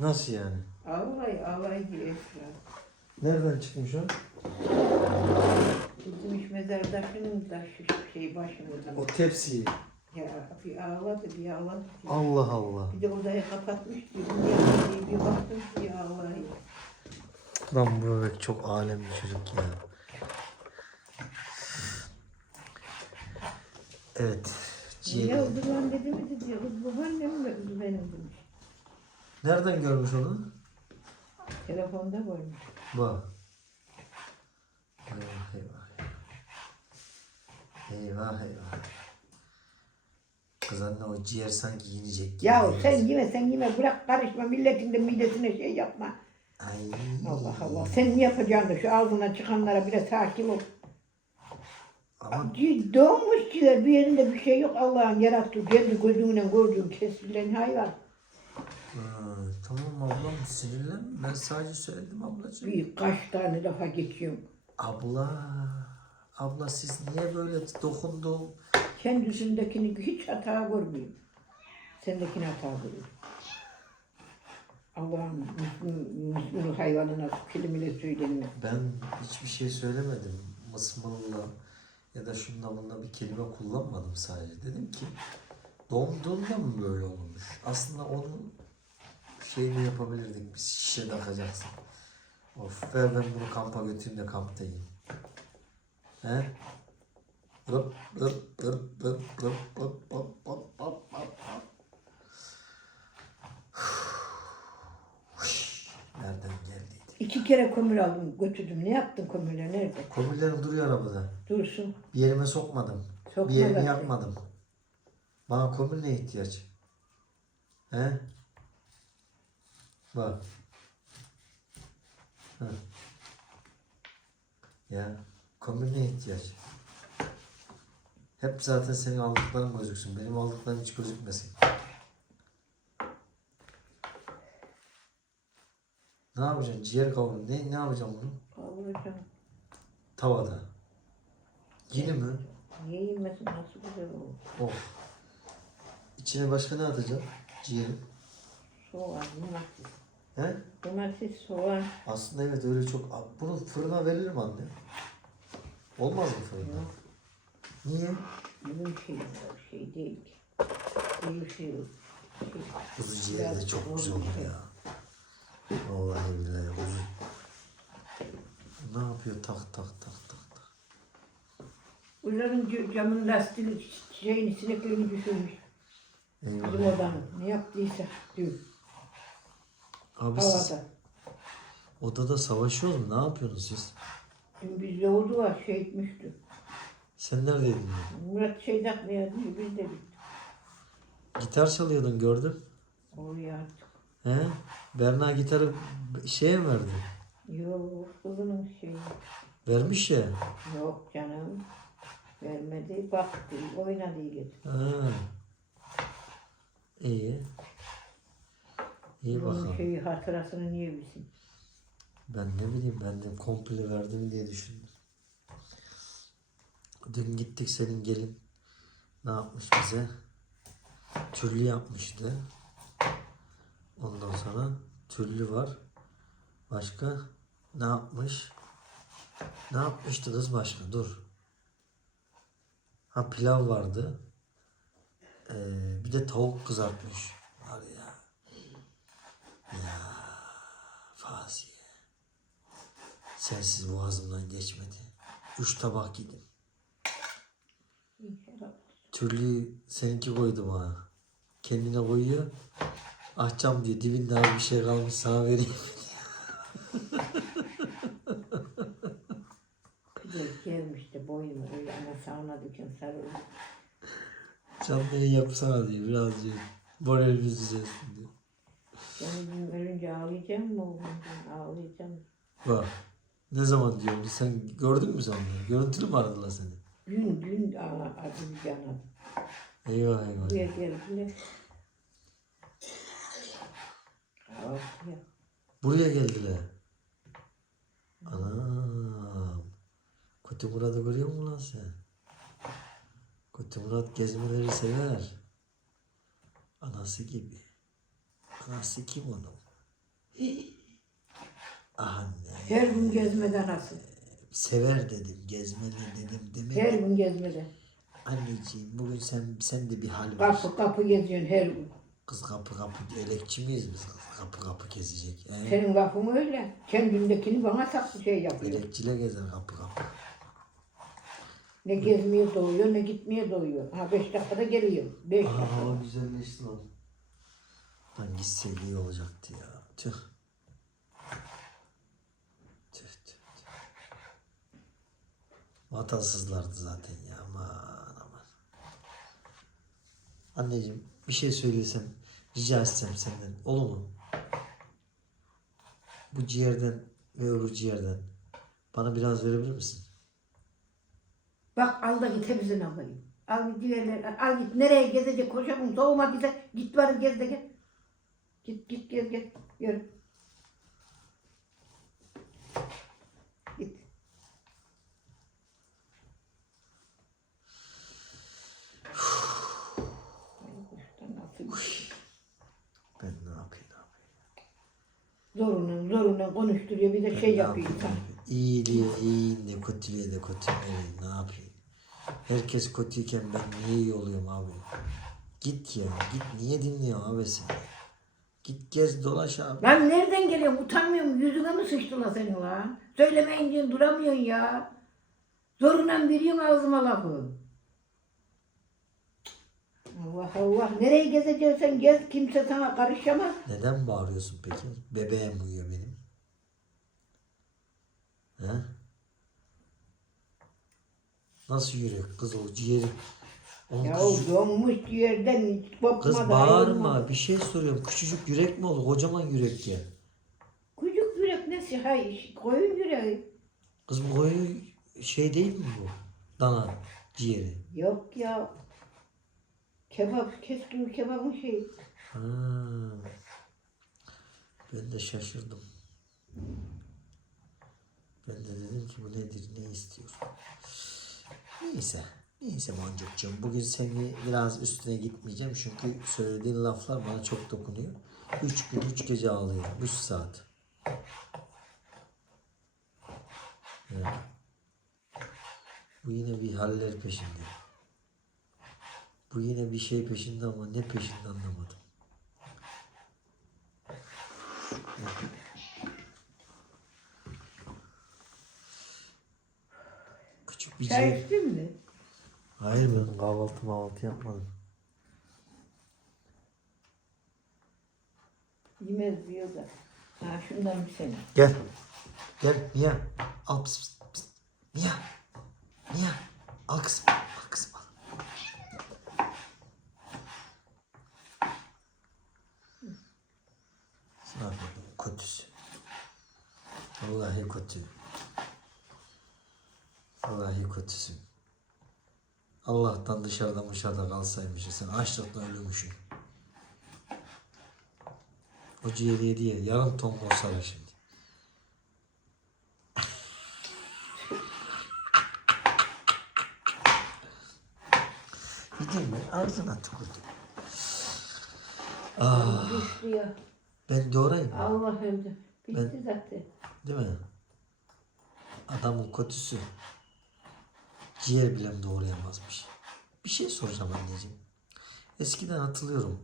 Nasıl yani? Ağlay ağlay diyor Esra. Nereden çıkmış o? Bizim iş mezardaşının da şu şey başımızda. O tepsiyi. Ya bir ağladı bir ağladı. diyor. Allah Allah. Bir de odayı kapatmış diyor. Niye ağlayı bir baktım ki ağlayı. Lan bu bebek çok alem bir çocuk ya. Evet. Ne Ciğer. oldu lan dedi mi dedi. Kız babaannem mi benim demiş. Nereden görmüş onu? Telefonda koymuş. Bak. Eyvah eyvah. Eyvah eyvah. Kız anne o ciğer sanki yenecek gibi. Ya sen yeme sen yeme bırak karışma milletin de midesine şey yapma. Ay. Allah Allah sen ne yapacaksın da şu ağzına çıkanlara biraz hakim ol. Ama C- Doğmuş ciğer bir yerinde bir şey yok Allah'ın yarattığı kendi gözünle gördüğün kesilen hayvan. Ha, tamam ablam sinirlenme. Ben sadece söyledim ablacığım. Bir kaç tane defa geçiyorum. Abla. Abla siz niye böyle dokundum? Kendisindekini hiç hata görmüyorum. Sendekini hata görüyorum. Allah'ın müslüm, müslüm hayvanına kelimeyle söylenmez. Ben hiçbir şey söylemedim. Mısmırla ya da şununla bununla bir kelime kullanmadım sadece. Dedim ki doğumduğunda mı böyle olmuş? Aslında onun şeyini yapabilirdik. Biz şişe takacaksın. Of ver ben bunu kampa götüreyim de kampta yiyeyim. He? Rıp rıp rıp rıp rıp rıp rıp rıp rıp rıp. Nereden geldiydi? İki kere kömür aldım götürdüm. Ne yaptın kömürle nerede? Kömürlerim duruyor arabada. Dursun. Bir yerime sokmadım. Sokma bir yerimi zaten. yakmadım. Bana kömür ne ihtiyaç? He? Bak. Hı. Ya kömür ne ihtiyaç? Hep zaten senin aldıkların gözüksün. Benim aldıklarım hiç gözükmesin. Ne yapacaksın? Ciğer kavurun. Ne, ne yapacağım bunu? Kavuracağım. Tavada. Yine mi? Niye yemesin nasıl güzel olur. Oh. İçine başka ne atacaksın? Ciğerin. Soğan, domates. He? Domates, soğan. Aslında evet öyle çok... Bunu fırına verilir mi anne? Olmaz mı fırında? Yok. Niye? Bizim şey, şey değil ki. Bir şey yok. Şey, Kuzu ciğeri de çok güzel olur şey. ya. Vallahi billahi kuzu. Ne yapıyor? Tak tak tak tak tak. Bunların camın lastiğini, şeyini, sineklerini düşürmüş. Bizim Eyvah. odanın. Ne yaptıysa dün. Abi siz Havada. odada savaşıyoruz mu? Ne yapıyorsunuz siz? Dün bizde oldu var, şey etmişti. Sen neredeydin? ya? Murat şey diyor, biz de gittik. Gitar çalıyordun gördüm. Oraya artık. He? Berna gitarı şeye mi verdi? Yok, kızının şeyi. Vermiş ya. Yok canım. Vermedi, baktı, oynadı getirdi. Ha. İyi. İyi bakalım. şeyi hatırasını niye bilsin? Ben ne bileyim ben de komple verdim diye düşündüm. Dün gittik senin gelin ne yapmış bize? Türlü yapmıştı. Ondan sonra türlü var. Başka ne yapmış? Ne yapmıştı kız başka? Dur. Ha pilav vardı. Ee, bir de tavuk kızartmış. Var ya. Ya Faziye. Sensiz boğazımdan geçmedi. Üç tabak yedim. Türlü seninki koydu bana. Kendine koyuyor. Ahçam diyor dibinde az bir şey kalmış sana vereyim. Güzel gelmişti boynu öyle ama sağına diken sarıldı. Canlı yayın yapsana diyor biraz diyor. Moralimiz düzelsin diyor. Yani dün ölünce ağlayacağım mı oğlum? Ben ağlayacağım. Bak. Ne zaman diyorum sen gördün mü sen bunu? Görüntülü mü aradılar seni? Gün gün ağla- adı bir canım. Eyvah eyvah. Buraya geldiler. Kahvaltıya. Buraya geldiler. Anam. Kötü Murat'ı görüyor musun lan sen? Kötü Murat gezmeleri sever. Anası gibi. Anası kim onun? Anne. Her gün gezmeden nasıl? Sever dedim, gezmeli dedim demek. Her gün gezmeden. Anneciğim bugün sen sen de bir hal ver. Kapı kapı geziyorsun her gün. Kız kapı kapı elekçi miyiz biz? Kız kapı kapı gezecek. He? Senin lafın öyle. Kendindekini bana saklı şey yapıyor. Elekçiyle gezer kapı kapı. Ne gezmeye doğuyor ne gitmeye doğuyor. Ha beş dakikada geliyor. Beş Aa, dakika. hava güzelleşti lan. Lan gitseydi iyi olacaktı ya. Tüh tüh tüh. Vatansızlardı zaten ya. Aman aman. Anneciğim bir şey söylesem, rica etsem senden. Olur mu? Bu ciğerden ve öbür ciğerden bana biraz verebilir misin? Bak al da git hepsini alayım. Al git diğerleri, al git nereye gezecek koşamın soğuma bize. Git var gez de gel. Git git gez gel. Yürü. Git. Ay, bir- Ben ne yapayım ne yapayım? Zorunun zorunun konuşturuyor bir de şey Ne yapıyor. yapayım? İyiliğe iyiliğinde, kötülüğe de kötülüğe ne yapayım? Herkes kötüyken ben niye iyi oluyorum abi? Git ya, git niye dinliyorsun abi sen? Git gez dolaş abi. Lan nereden geliyorsun? Utanmıyor musun? Yüzüne mi sıçtı la senin lan? Söylemeyince duramıyorsun ya. Zorundan veriyorsun ağzıma lafı. Allah. Nereye gezeceksen gez. Kimse sana karışamaz. Neden bağırıyorsun peki? Bebeğim uyuyor benim. He? Nasıl yürek kız o ciğeri? Onun Ya küçücük- donmuş yerden kopmadı. Kız bağırma bir şey soruyorum. Küçücük yürek mi olur? Kocaman yürek ya. Küçük yürek nesi? Hayır. Koyun yüreği. Kız bu koyun şey değil mi bu? Dana ciğeri. Yok ya. Kebap. Keskin kebabın şeyi. Ha. Ben de şaşırdım. Ben de dedim ki bu nedir, ne istiyor? Neyse. Neyse Boncukcuğum. Bugün seni biraz üstüne gitmeyeceğim. Çünkü söylediğin laflar bana çok dokunuyor. Üç gün, üç gece ağlıyorum. Üç saat. Evet. Bu yine bir haller peşinde. Bu yine bir şey peşinde ama ne peşinde anlamadım. Küçük bir Çay içtin mi? Hayır ben kahvaltı mahvaltı yapmadım. Yemez diyor da. Ha şundan bir sene. Gel. Gel Mia. Al pıs pıs pıs. Mia. Mia. Al kızım. Al kızım al. Ne yapayım? Kötüsü. Vallahi kötü. Vallahi kötüsün. Allah'tan dışarıda dışarıda kalsaymışsın. Sen açlıkla ölürmüşsün. O ciğeri yedi ya. Yarım ton olsaydı şimdi. Yedin mi? Ağzına tükürdüm. Ah, ben doğrayayım mı? Allah öldü. Bitti zaten. Değil mi? Adamın kötüsü. Ciğer bile doğrayamazmış? Bir şey soracağım anneciğim. Eskiden hatırlıyorum.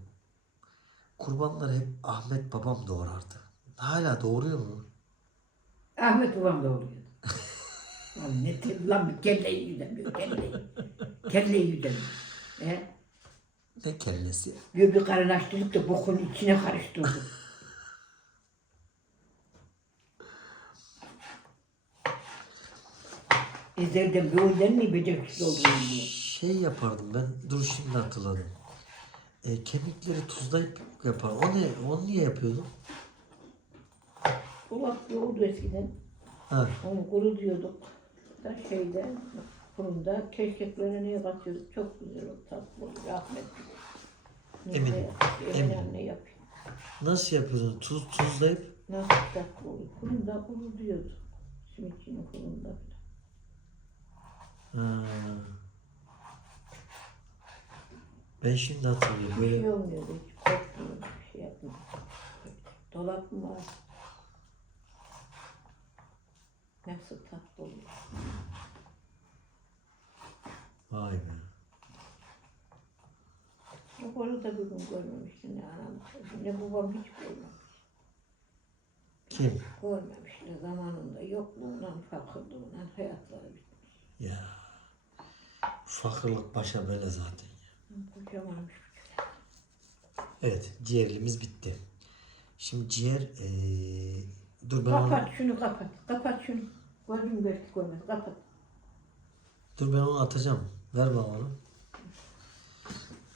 Kurbanları hep Ahmet babam doğrardı. Hala doğuruyor mu? Ahmet babam da oluyor. lan ne te- lan bir kelleyi yüdemiyor kelleyi. kelleyi yüdemiyor. He? Ne kellesi? Diyor bir karılaştırıp da bokun içine karıştırdı. Bir oyundan ne beceriksiz olduğunu. Şey yapardım ben. Dur şimdi hatırladım. E, kemikleri tuzlayıp yapar. O ne? Onu niye yapıyordun? Kulak yoğurdu eskiden. Ha. Onu kuru diyorduk. Da şeyde fırında keşkeklerine niye katıyorduk. Çok güzel o tatlı olur. Rahmet. Emin, Emin emin. anne yapıyor. Nasıl yapıyordun? Tuz tuzlayıp Nasıl tatlı olur. Fırında kuru diyordu. Simitçinin falan. Ha. Ben şimdi hatırlıyorum. Bir şey Böyle olmuyordu hiç korkmuyordu bir şey yapmıyordu. Dolap mı var? Nasıl tatlı oluyor. Vay be. Yok onu da bir gün görmemiştim ne anam ne babam hiç görmemiş. Kim? Görmemişler zamanında yokluğundan fakirliğinden hayatları bitmiş. Ya. Fakirlik başa böyle zaten. Kocamanmış. Evet, ciğerimiz bitti. Şimdi ciğer eee dur ben onu, Kapat şunu kapat. Kapat şunu. Gördün belki görmedi. Kapat. dur ben onu atacağım. Ver bana onu.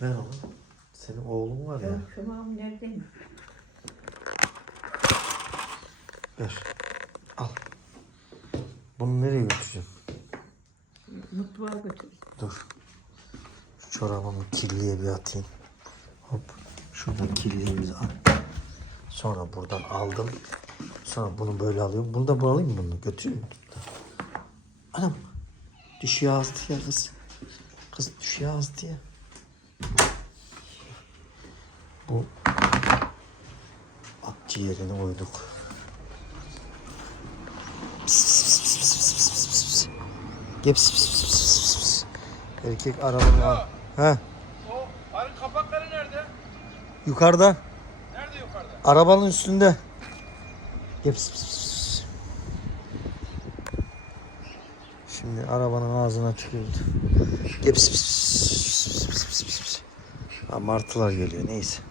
Ver onu. Senin oğlun var ya. Ya şu mam neredeyim? Ver. Al. Bunu nereye götüreceğim? Mutfağa götür. Dur. Şu çorabımı kirliye bir atayım. Hop. Şuradan kirliğimizi at. Sonra buradan aldım. Sonra bunu böyle alıyorum. Bunu da alayım mı bunu? Götüreyim mi? Anam. Düşüyor ağzı diye kız. Kız düşüyor ağzı diye. Bu at ciğerini koyduk. Pis, pis, pis, pis, pis, pis, pis, pis. Gel pis, pis, pis, pis. Erkek arabanı al. Ha, O arı kapakları nerede? yukarıda. Nerede yukarıda? Arabanın üstünde. Pis. Şimdi arabanın ağzına tükürdü. Ha, martılar geliyor neyse.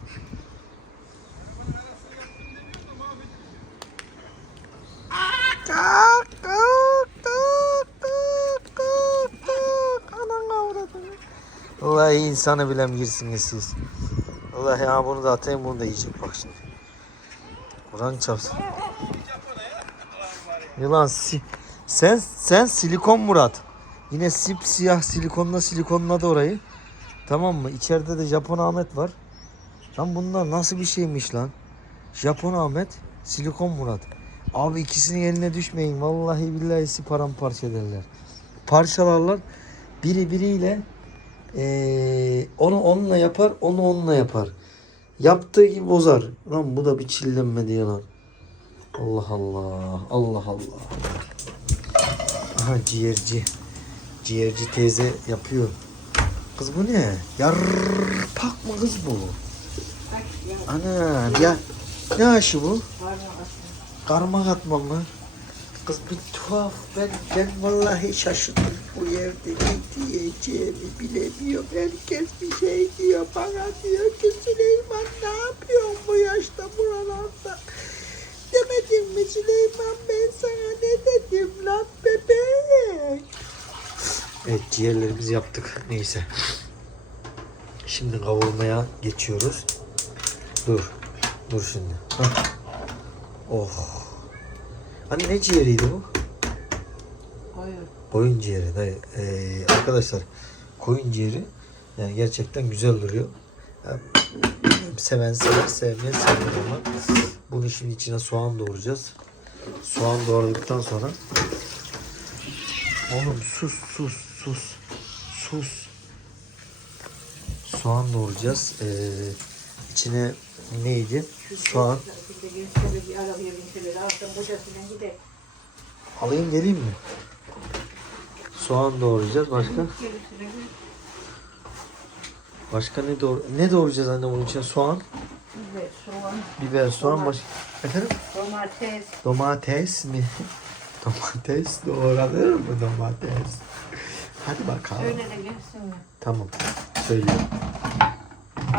Vallahi insanı bilem girsiniz siz. Vallahi ya bunu da atayım bunu da yiyecek bak şimdi. Kur'an çarpsın. Yılan si sen sen silikon Murat. Yine sip siyah silikonla silikonladı orayı. Tamam mı? İçeride de Japon Ahmet var. Lan bunlar nasıl bir şeymiş lan? Japon Ahmet, silikon Murat. Abi ikisinin eline düşmeyin. Vallahi billahi sizi paramparça ederler. Parçalarlar. Biri biriyle ee, onu onunla yapar, onu onunla yapar. Yaptığı gibi bozar. Lan bu da bir çillenmedi ya lan. Allah Allah. Allah Allah. Aha ciğerci. Ciğerci teyze yapıyor. Kız bu ne? Yarpak mı kız bu? Ana ya ne aşı bu? Karma katma mı? Kız bir tuhaf. Ben, ben vallahi şaşırdım. Bu yerde ne diyeceğimi bilemiyorum. Herkes bir şey diyor. Bana diyor ki Süleyman ne yapıyorsun bu yaşta buralarda? Demedim mi Süleyman ben sana ne dedim lan bebek? Evet ciğerlerimizi yaptık. Neyse. Şimdi kavurmaya geçiyoruz. Dur. Dur şimdi. Hah. Oh. Hani ne ciğeriydi bu? Hayır. Koyun ciğeri. Ee, arkadaşlar koyun ciğeri yani gerçekten güzel duruyor. Yani, seven sever, sevmeyen sevmez ama bunu şimdi içine soğan doğrayacağız. Soğan doğradıktan sonra Oğlum sus sus sus sus Soğan doğrayacağız. Ee, içine neydi? Soğan. Alayım geleyim mi? Soğan doğrayacağız. Başka? Başka ne doğru ne doğrayacağız anne bunun için? Soğan, biber, soğan, biber, soğan baş. Efendim? domates. Domates mi? domates doğranır mı domates? Hadi bakalım. Öyle de gelsin mi? Tamam. Söylüyorum.